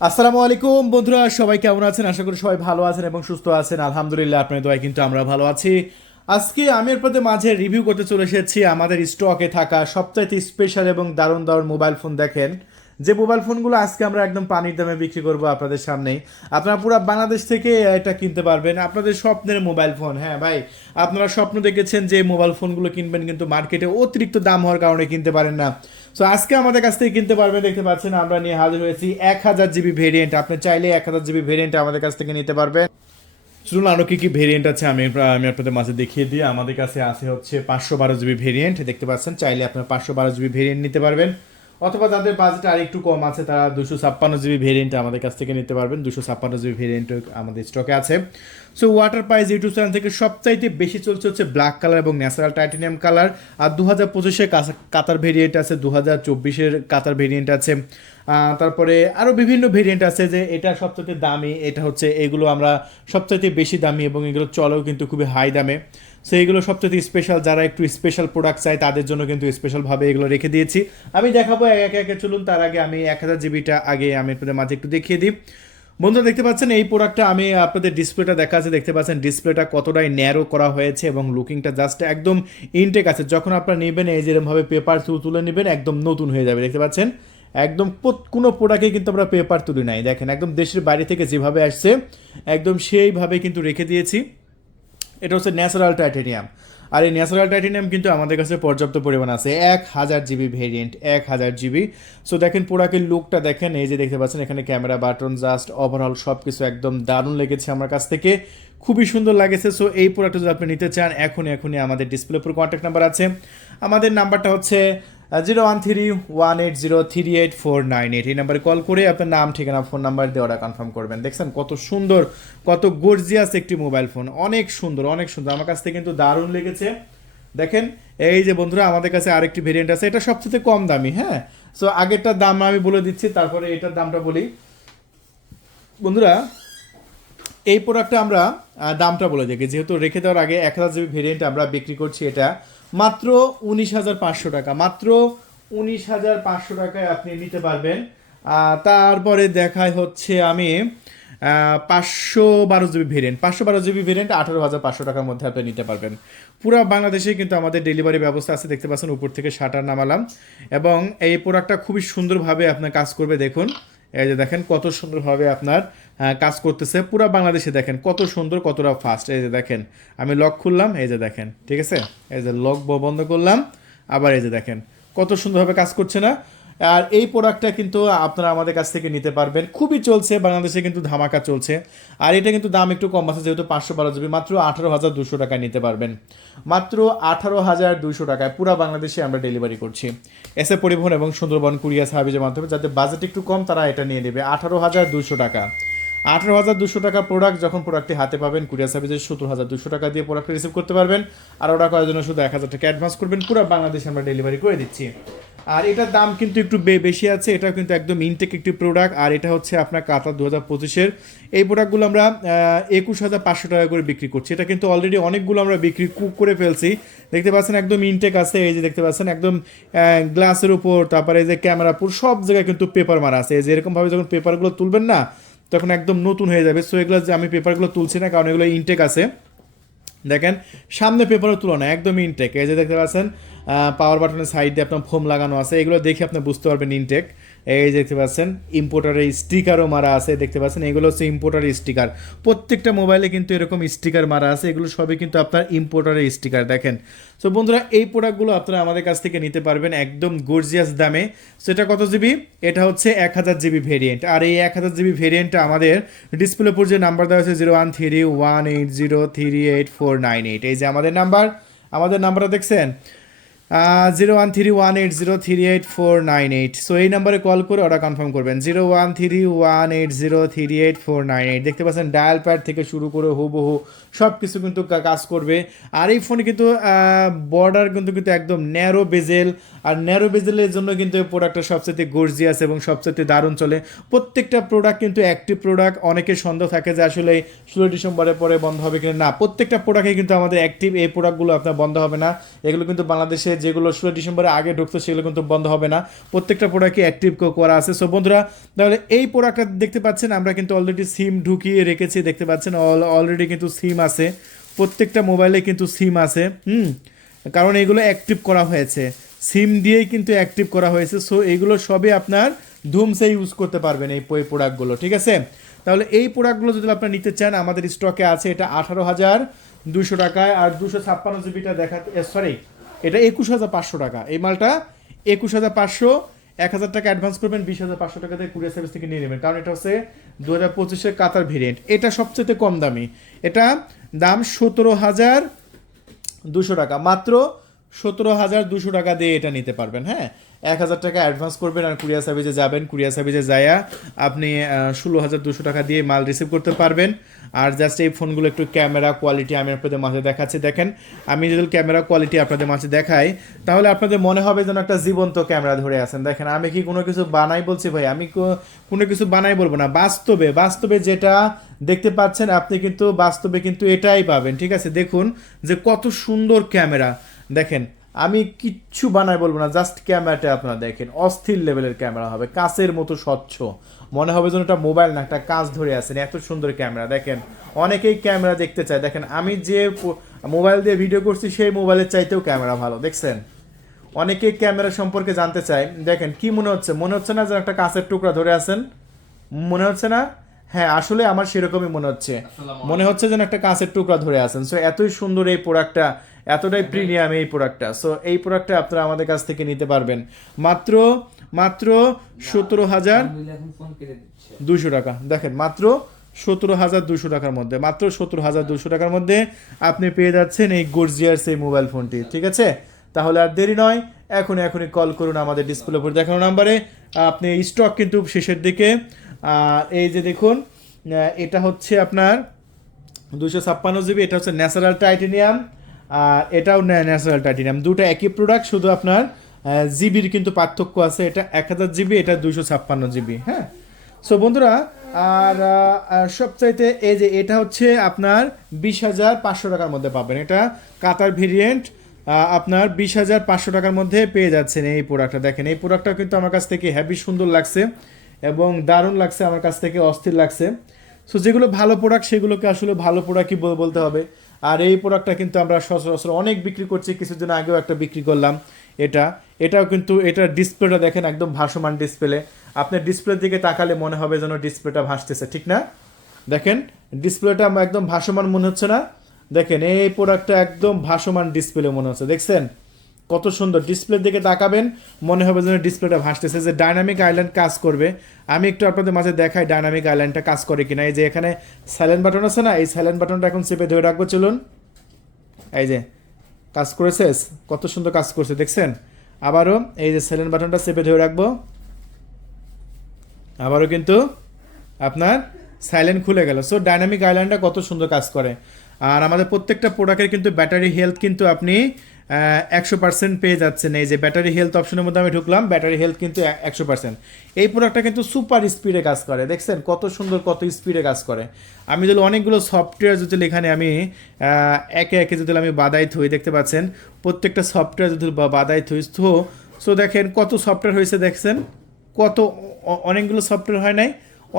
আসসালামু আলাইকুম বন্ধুরা, সবাই কেমন আছেন? আশা করি সবাই ভালো আছেন এবং সুস্থ আছেন। আলহামদুলিল্লাহ আপনার দোয়ায় কিন্তু আমরা ভালো আছি। আজকে আমি আপনাদের মাঝে রিভিউ করতে চলে এসেছি আমাদের স্টকে থাকা সবচাইতে স্পেশাল এবং দারুণ দারুণ মোবাইল ফোন দেখেন। যে মোবাইল ফোনগুলো আজকে আমরা একদম পানির দামে বিক্রি করব আপনাদের সামনেই আপনারা পুরো বাংলাদেশ থেকে এটা কিনতে পারবেন। আপনাদের স্বপ্নের মোবাইল ফোন হ্যাঁ ভাই? আপনারা স্বপ্ন দেখেছেন যে মোবাইল ফোনগুলো কিনবেন কিন্তু মার্কেটে অতিরিক্ত দাম হওয়ার কারণে কিনতে পারেন না। সো আজকে আমাদের কাছ থেকে কিনতে পারবেন, দেখতে পাচ্ছেন, আমরা নিয়ে হাজির হয়েছি এক হাজার জিবি ভেরিয়েন্ট আপনি চাইলে এক হাজার জিবি ভেরিয়েন্ট আমাদের কাছ থেকে নিতে পারবেন। শুনুন আরও কী কী ভেরিয়েন্ট আছে, আমি আমি আপনাদের মাঝে দেখিয়ে দিই। আমাদের কাছে আছে হচ্ছে পাঁচশো বারো জিবি ভেরিয়েন্ট দেখতে পাচ্ছেন, চাইলে আপনার পাঁচশো বারো জিবি ভেরিয়েন্ট নিতে পারবেন। অথবা যাদের বাজেট আর একটু কম আছে, তারা দুশো ছাপ্পান্ন জিবি ভেরিয়েন্ট আমাদের কাছ থেকে নিতে পারবেন। দুশো ছাপ্পান্ন জিবি ভেরিয়েন্ট আমাদের স্টকে আছে। So water price YouTube channel থেকে সবচাইতে বেশি চলছে হচ্ছে ব্ল্যাক কালার এবং ন্যাচারাল টাইটেনিয়াম কালার আর দু হাজার পঁচিশে কাতার ভেরিয়েন্ট আছে দু হাজার চব্বিশের কাতার ভেরিয়েন্ট আছে। তারপরে আরও বিভিন্ন ভেরিয়েন্ট আছে যে এটা সবচেয়ে দামি, এটা হচ্ছে এগুলো আমরা সবচাইতে বেশি দামি এবং এগুলো চলেও কিন্তু খুবই হাই দামে। সো এগুলো সবচেয়ে স্পেশাল যারা একটু স্পেশাল প্রোডাক্ট চায়, তাদের জন্য কিন্তু স্পেশালভাবে এগুলো রেখে দিয়েছি। আমি দেখাবো একে একে চলুন তার আগে আমি এক হাজার জিবিটা আগে আমি আপনাদের মাঝে একটু দেখিয়ে দিই। বন্ধুরা, দেখতে পাচ্ছেন এই প্রোডাক্টটা আমি আপনাদের ডিসপ্লেটা দেখা আছে দেখতে পাচ্ছেন ডিসপ্লেটা কতটাই ন্যারো করা হয়েছে এবং লুকিংটা জাস্ট একদম ইনটেক আছে। যখন আপনারা নেবেন, এই যেরকমভাবে পেপার তুলে নেবেন, একদম নতুন হয়ে যাবে, দেখতে পাচ্ছেন? একদম কোনো প্রোডাক্টে কিন্তু আমরা পেপার তুলি নাই। দেখেন, একদম দেশের বাইরে থেকে যেভাবে আসছে, একদম সেইভাবে কিন্তু রেখে দিয়েছি। এটা হচ্ছে ন্যাচারাল টাইটেনিয়াম। আর এই ন্যাচারাল টাইটেনিয়াম কিন্তু আমাদের কাছে পর্যাপ্ত পরিমাণ আছে। এক হাজার জিবি ভেরিয়েন্ট এক হাজার জিবি। সো দেখেন প্রোডাক্টের লুকটা দেখেন, এই যে দেখতে পাচ্ছেন, এখানে ক্যামেরা বাটন জাস্ট ওভারঅল সব কিছু একদম দারুণ লেগেছে আমার কাছ থেকে। খুবই সুন্দর লাগেছে। সো এই প্রোডাক্টটা যদি আপনি নিতে চান, এখনই এখনই আমাদের ডিসপ্লে উপর কন্ট্যাক্ট নাম্বার আছে। আমাদের নাম্বারটা হচ্ছে zero one three one eight zero three eight four nine eight. এই নাম্বারে কল করে আপনার নাম, ঠিকানা, ফোন নাম্বার দিয়ে অর্ডার কনফার্ম করবেন। দেখছেন কত সুন্দর, কত গর্জিয়াস একটি মোবাইল ফোন অনেক সুন্দর অনেক সুন্দর। আমার কাছ থেকে কিন্তু দারুণ লেগেছে। দেখেন, এই যে বন্ধুরা, আমাদের কাছে আরেকটি ভেরিয়েন্ট আছে। এটা সবচেয়ে কম দামি হ্যাঁ? সো আগেরটার দাম আমি বলে দিচ্ছি, তারপরে এটার দামটা বলি। বন্ধুরা, এই প্রোডাক্টটা আমরা দামটা বলে দেখি। যেহেতু রেখে দেওয়ার আগে এক হাজার জিবি ভেরিয়েন্ট আমরা বিক্রি করছি এটা। মাত্র উনিশ হাজার পাঁচশো টাকা, মাত্র উনিশ হাজার পাঁচশো টাকায় আপনি নিতে পারবেন। তারপরে দেখায় হচ্ছে আমি পাঁচশো বারো জিবি ভেরিয়েন্ট পাঁচশো বারো জিবি ভেরিয়েন্ট আঠারো হাজার পাঁচশো টাকার মধ্যে আপনি নিতে পারবেন। পুরো বাংলাদেশে কিন্তু আমাদের ডেলিভারি ব্যবস্থা আছে, দেখতে পাচ্ছেন উপর থেকে শাটার নামালাম। এবং এই প্রোডাক্টটা খুবই সুন্দরভাবে আপনার কাজ করবে, দেখুন। এই যে দেখেন কত সুন্দরভাবে আপনার কাজ করতেছে। পুরো বাংলাদেশে দেখেন কত সুন্দর, কতটা ফাস্ট এই যে দেখেন, আমি লক খুললাম, এই যে দেখেন, ঠিক আছে? এই যে লক বন্ধ করলাম। আবার এই যে দেখেন, কত সুন্দরভাবে কাজ করছে না? আর এই প্রোডাক্টটা কিন্তু আপনারা আমাদের কাছ থেকে নিতে পারবেন। খুবই চলছে, বাংলাদেশে কিন্তু ধামাকা চলছে। আর এটা কিন্তু দাম একটু কম আছে, যেহেতু পাঁচশো বারো জিবি, মাত্র আঠারো হাজার দুশো টাকায় নিতে পারবেন। মাত্র আঠারো হাজার দুশো টাকায় পুরো বাংলাদেশে আমরা ডেলিভারি করছি। এসে পরিবহন এবং সুন্দরবন কুরিয়া সার্ভিসের মাধ্যমে, যাতে বাজেট একটু কম, তারা এটা নিয়ে নেবে। আঠারো হাজার দুশো টাকা। আঠারো হাজার দুশো টাকা প্রোডাক্ট যখন প্রোডাক্টটি হাতে পাবেন, কুরিয়ার সার্ভিসে সত্তর হাজার দুশো টাকা দিয়ে প্রোডাক্ট রিসিভ করতে পারবেন। আর ওটা করার জন্য শুধু এক হাজার টাকা অ্যাডভান্স করবেন। পুরো বাংলাদেশে আমরা ডেলিভারি করে দিচ্ছি। আর এটার দাম কিন্তু একটু বেশি আছে এটা কিন্তু একদম ইনটেক একটি প্রোডাক্ট আর এটা হচ্ছে আপনার কাতা দু হাজার পঁচিশের। এই প্রোডাক্টগুলো আমরা একুশ হাজার পাঁচশো টাকা করে বিক্রি করছি। এটা কিন্তু অলরেডি অনেকগুলো আমরা বিক্রি করে ফেলছি। দেখতে পাচ্ছেন একদম ইনটেক আছে, এই যে দেখতে পাচ্ছেন একদম গ্লাসের উপর, তারপরে এই যে ক্যামেরা পুর সব জায়গায় কিন্তু পেপার মারা আছে। এই যে এরকমভাবে যখন পেপারগুলো তুলবেন না, তখন একদম নতুন হয়ে যাবে। সো এগুলো যে আমি পেপারগুলো তুলছি না, কারণ এগুলো ইনটেক আছে। দেখেন, সামনে পেপারের তুলনা একদম ইনটেক এই যে দেখতে পাচ্ছেন পাওয়ার বাটনের সাইডে আপনার ফোম লাগানো আছে, এগুলো দেখে আপনি বুঝতে পারবেন ইনটেক এই দেখতে পাচ্ছেন ইম্পোর্টারের স্টিকারও মারা আছে, দেখতে পাচ্ছেন, এগুলো হচ্ছে ইম্পোর্টারের স্টিকার প্রত্যেকটা মোবাইলে কিন্তু এরকম স্টিকার মারা আছে, এগুলো সবই কিন্তু আপনার ইম্পোর্টারের স্টিকার দেখেন। সো বন্ধুরা, এই প্রোডাক্টগুলো আপনারা আমাদের কাছ থেকে নিতে পারবেন একদম গর্জিয়াস দামে। সেটা কত জিবি এটা হচ্ছে এক হাজার জিবি ভেরিয়েন্ট আর এই এক হাজার জিবি ভেরিয়েন্টটা আমাদের ডিসপ্লে উপর যে নাম্বার দেওয়া হয়েছে zero one three one eight zero three eight four nine eight এই যে আমাদের নাম্বার আমাদের নাম্বারটা দেখছেন? Zero one three one eight zero three eight four nine eight so এই নাম্বারে কল করে অর্ডার কনফার্ম করবেন। Zero one three one eight zero three eight four nine eight দেখতে পাচ্ছেন ডায়াল প্যাড থেকে শুরু করে হুবহু সব কিছু কিন্তু কাজ করবে। আর এই ফোনে কিন্তু বর্ডার কিন্তু কিন্তু একদম ন্যারো বেজেল আর ন্যারো বেজেলের জন্য কিন্তু এই প্রোডাক্টটা সবচেয়ে গর্জিয়াস এবং সবচেয়ে দারুণ চলে। প্রত্যেকটা প্রোডাক্ট কিন্তু অ্যাক্টিভ প্রোডাক্ট অনেকের সন্দেহ থাকে যে আসলে ষোলো ডিসেম্বরের পরে বন্ধ হবে কিনা। না, প্রত্যেকটা প্রোডাক্টে কিন্তু আমাদের অ্যাক্টিভ এই প্রোডাক্টগুলো আপনার বন্ধ হবে না। এগুলো কিন্তু বাংলাদেশে যেগুলো ষোলো ডিসেম্বরে আগে ঢুকতো, সেগুলো কিন্তু বন্ধ হবে না। প্রত্যেকটা প্রোডাক্টই অ্যাক্টিভ করা আছে। সো বন্ধুরা, তাহলে এই প্রোডাক্টটা দেখতে পাচ্ছেন, আমরা কিন্তু অলরেডি সিম ঢুকিয়ে রেখেছি, দেখতে পাচ্ছেন অলরেডি কিন্তু সিম আছে। প্রত্যেকটা মোবাইলে কিন্তু সিম আছে, হুম? কারণ এগুলো অ্যাক্টিভ করা হয়েছে। সিম দিয়েই কিন্তু অ্যাক্টিভ করা হয়েছে। সো এগুলো সবই আপনার ধুমসে ইউজ করতে পারবেন এই এই প্রোডাক্টগুলো ঠিক আছে? তাহলে এই প্রোডাক্টগুলো যদি আপনারা নিতে চান, আমাদের স্টকে আছে এটা আঠারো হাজার দুশো টাকায় আর দুশো ছাপ্পান্ন জিবিটা দেখাতে সরি এটা একুশ হাজার পাঁচশো টাকা। এই মালটা একুশ হাজার পাঁচশো, এক হাজার টাকা অ্যাডভান্স করবেন, বিশ হাজার পাঁচশো টাকা দিয়ে কুরিয়ার সার্ভিস থেকে নিয়ে নেবেন। কারণ এটা হচ্ছে দু হাজার পঁচিশের কাতার ভেরিয়েন্ট এটা সবচেয়ে কম দামি। এটা দাম সতেরো হাজার দুশো টাকা। মাত্র সতেরো হাজার দুশো টাকা দিয়ে এটা নিতে পারবেন হ্যাঁ? এক হাজার টাকা অ্যাডভান্স করবেন আর কুরিয়ার সার্ভিসে যাবেন কুরিয়ার সার্ভিসে যায়া আপনি ষোলো হাজার দুশো টাকা দিয়ে মাল রিসিভ করতে পারবেন। আর জাস্ট এই ফোনগুলো একটু ক্যামেরা কোয়ালিটি আমি আপনাদের মাঝে দেখাচ্ছি। দেখেন, আমি যদি ক্যামেরা কোয়ালিটি আপনাদের মাঝে দেখাই, তাহলে আপনাদের মনে হবে যেন একটা জীবন্ত ক্যামেরা ধরে আছেন। দেখেন, আমি কি কোনো কিছু বানাই বলছি ভাই? আমি কোনো কিছু বানাই বলব না। বাস্তবে বাস্তবে যেটা দেখতে পাচ্ছেন, আপনি কিন্তু বাস্তবে কিন্তু এটাই পাবেন, ঠিক আছে? দেখুন যে কত সুন্দর ক্যামেরা দেখেন আমি কিচ্ছু বানাই বলব না জাস্ট ক্যামেরাটা আপনারা দেখেন অস্থির লেভেলের ক্যামেরা হবে কাচের মতো স্বচ্ছ। মনে হবে যেন এটা মোবাইল না একটা কাজ ধরে আছেন এত সুন্দর ক্যামেরা। দেখেন অনেকেই ক্যামেরা দেখতে চায়। দেখেন আমি যে মোবাইল দিয়ে ভিডিও করছি সেই মোবাইলের চাইতেও ক্যামেরা ভালো দেখছেন? অনেকেই ক্যামেরা সম্পর্কে জানতে চায়। দেখেন কি মনে হচ্ছে? মনে হচ্ছে না যে একটা কাঁচের টুকরা ধরে আছেন? মনে হচ্ছে না? হ্যাঁ আসলে আমার সেরকমই মনে হচ্ছে। মনে হচ্ছে যেন একটা কাঁচের টুকরা ধরে আছেন। সো এতই সুন্দর এই প্রোডাক্টটা এতটাই প্রিমিয়াম এই প্রোডাক্টটা সো এই প্রোডাক্টটা আপনারা আমাদের কাছ থেকে নিতে পারবেন। মাত্র মাত্র সতেরো হাজার দুশো টাকা। দেখেন মাত্র সতেরো হাজার দুশো টাকার মধ্যে মাত্র সতেরো হাজার দুশো টাকার মধ্যে আপনি পেয়ে যাচ্ছেন এই গর্জিয়ার্স এই মোবাইল ফোনটি ঠিক আছে? তাহলে আর দেরি নয় এখন এখনই কল করুন আমাদের ডিসপ্লে উপর। দেখানো নাম্বারে আপনি স্টক কিন্তু শেষের দিকে আর এই যে দেখুন এটা হচ্ছে আপনার দুশো ছাপ্পান্ন জিবি এটা হচ্ছে ন্যাচারাল টাইটেনিয়াম আর এটাও ন্যাচারাল টাইটেনিয়াম। দুটো একই প্রোডাক্ট শুধু আপনার জিবির কিন্তু পার্থক্য আছে। এটা এক হাজার জিবি, এটা দুশো ছাপ্পান্ন জিবি হ্যাঁ? সো বন্ধুরা, আর সবচাইতে এই যে এটা হচ্ছে আপনার বিশ হাজার পাঁচশো টাকার মধ্যে পাবেন। এটা কাতার ভেরিয়েন্ট আপনার বিশ হাজার পাঁচশো টাকার মধ্যে পেয়ে যাচ্ছেন এই প্রোডাক্টটা দেখেন, এই প্রোডাক্টটা কিন্তু আমার কাছ থেকে হ্যাভি সুন্দর লাগছে এবং দারুণ লাগছে, আমার কাছ থেকে অস্থির লাগছে। সো যেগুলো ভালো প্রোডাক্ট সেগুলোকে আসলে ভালো প্রোডাক্টই বল- বলতে হবে। আর এই প্রোডাক্টটা কিন্তু আমরা সচরাচর অনেক বিক্রি করছি, কিছুদিন আগেও একটা বিক্রি করলাম এটা। এটাও কিন্তু এটার ডিসপ্লেটা দেখেন একদম ভাসমান ডিসপ্লে আপনার ডিসপ্লের দিকে তাকালে মনে হবে যেন ডিসপ্লেটা ভাসতেছে, ঠিক না? দেখেন ডিসপ্লেটা একদম ভাসমান মনে হচ্ছে না। দেখেন, এই প্রোডাক্টটা একদম ভাসমান ডিসপ্লে মনে হচ্ছে, দেখছেন? কত সুন্দর ডিসপ্লের দিকে তাকাবেন, মনে হবে যেন ডিসপ্লেটা ভাসতেছে, যে ডাইনামিক আইল্যান্ড কাজ করবে। আমি একটু আপনাদের মাঝে দেখাই ডাইনামিক আইল্যান্ডটা কাজ করে কিনা। এই যে এখানে সাইলেন্ট বাটন আছে না, এই সাইলেন্ট বাটনটা এখন চেপে ধরে রাখব, চলুন। এই যে, কাজ করেছে? কত সুন্দর কাজ করছে, দেখছেন? আবারও এই যে সাইলেন্ট বাটনটা চেপে ধরে রাখব। আবারও কিন্তু আপনার সাইলেন্ট খুলে গেল। সো ডাইনামিক আইল্যান্ডটা কত সুন্দর কাজ করে। আর আমাদের প্রত্যেকটা প্রোডাক্টের কিন্তু ব্যাটারি হেলথ কিন্তু আপনি একশো পার্সেন্ট পেয়ে যাচ্ছেন। এই যে ব্যাটারি হেলথ অপশনের মধ্যে আমি ঢুকলাম ব্যাটারি হেলথ কিন্তু একশো পার্সেন্ট এই প্রোডাক্টটা কিন্তু সুপার স্পিডে কাজ করে, দেখছেন? কত সুন্দর, কত স্পিডে কাজ করে। আমি যদি অনেকগুলো সফটওয়্যার যদি এখানে আমি একে একে যদি আমি বাদাই থই, দেখতে পাচ্ছেন? প্রত্যেকটা সফটওয়্যার যদি বাদাই থই, তো সো দেখেন কত সফটওয়্যার হয়েছে, দেখছেন? কত অনেকগুলো সফটওয়্যার হয় নাই?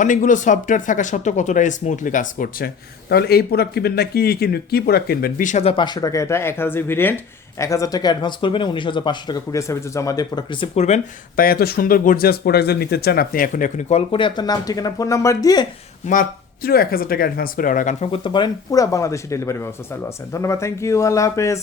অনেকগুলো সফটওয়্যার থাকা সত্ত্বেও কতটা স্মুথলি কাজ করছে। তাহলে এই প্রোডাক্ট কিনবেন না, কি কিনবেন, কি প্রোডাক্ট কিনবেন? বিশ হাজার পাঁচশো টাকা এটা এক হাজার ভেরিয়েন্ট এক হাজার টাকা অ্যাডভান্স করবেন উনিশ হাজার পাঁচশো টাকা কুরিয়ার সার্ভিসে জমা দিয়ে প্রোডাক্ট রিসিভ করবেন। তাই এত সুন্দর গর্জিয়াস প্রোডাক্ট যদি নিতে চান, আপনি এখন এখনই কল করে আপনার নাম, ঠিকানা ফোন নাম্বার দিয়ে মাত্র এক হাজার টাকা অ্যাডভান্স করে অর্ডার কনফার্ম করতে পারেন। পুরো বাংলাদেশে ডেলিভারি ব্যবস্থা চালু আছে। ধন্যবাদ থ্যাংক ইউ আল্লাহ হাফেজ।